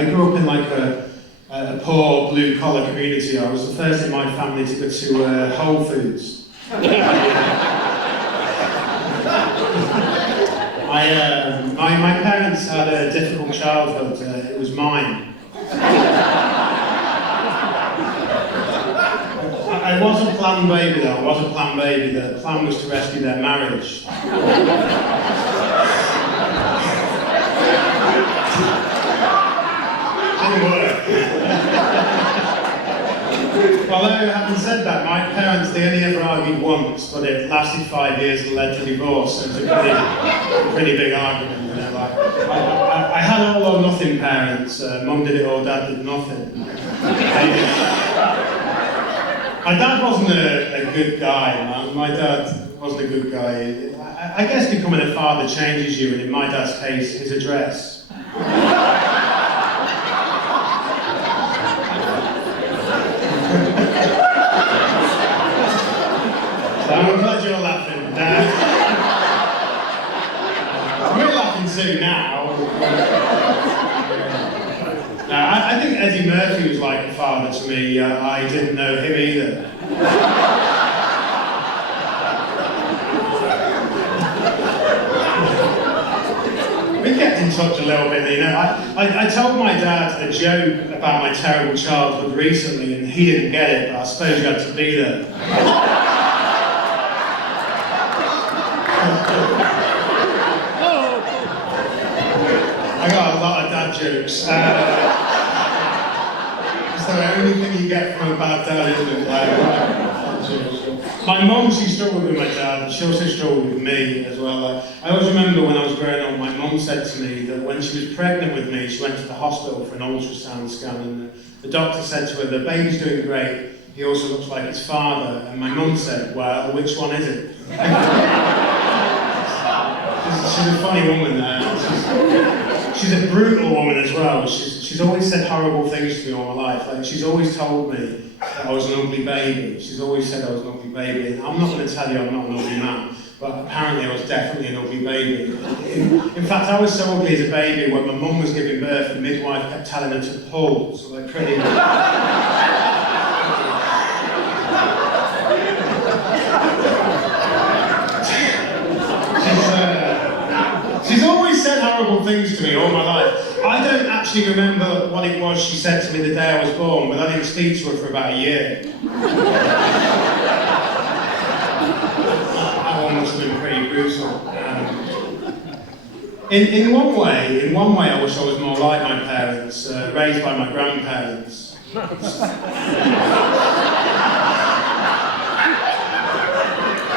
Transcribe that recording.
I grew up in like a poor blue-collar community. I was the first in my family to go to Whole Foods. My parents had a difficult childhood. It was mine. I wasn't planned baby though. I wasn't planned baby. The plan was to rescue their marriage. Didn't work. Although, having said that, my parents, they only ever argued once, but it lasted 5 years and led to divorce, so it was a pretty big argument, you know, like, I had all or nothing parents. Mum did it all, Dad did nothing. My dad wasn't a good guy, man. My dad wasn't a good guy. I guess becoming a father changes you, and in my dad's case, his address. I'm glad you're laughing. We're laughing too now. I think Eddie Murphy was like a father to me. I didn't know him either. We kept in touch a little bit, you know. I told my dad a joke about my terrible childhood recently, and he didn't get it, but I suppose you had to be there. I got a lot of dad jokes. It's the only thing you get from a bad dad, isn't it? My mum, she struggled with my dad, and she also struggled with me as well. I always remember when I was growing up, my mum said to me that when she was pregnant with me, she went to the hospital for an ultrasound scan, and the doctor said to her, "The baby's doing great, he also looks like his father." And my mum said, "Well, which one is it?" She's a funny woman there. She's a brutal woman as well. She's always said horrible things to me all my life. Like, she's always told me that I was an ugly baby. She's always said I was an ugly baby. And I'm not going to tell you I'm not an ugly man, but apparently I was definitely an ugly baby. In fact, I was so ugly as a baby when my mum was giving birth, the midwife kept telling her to pull. So like pretty... She's always said horrible things to me all my life. I don't actually remember what it was she said to me the day I was born, but I didn't speak to her for about a year. That one must have been pretty brutal. In one way, I wish I was more like my parents, raised by my grandparents.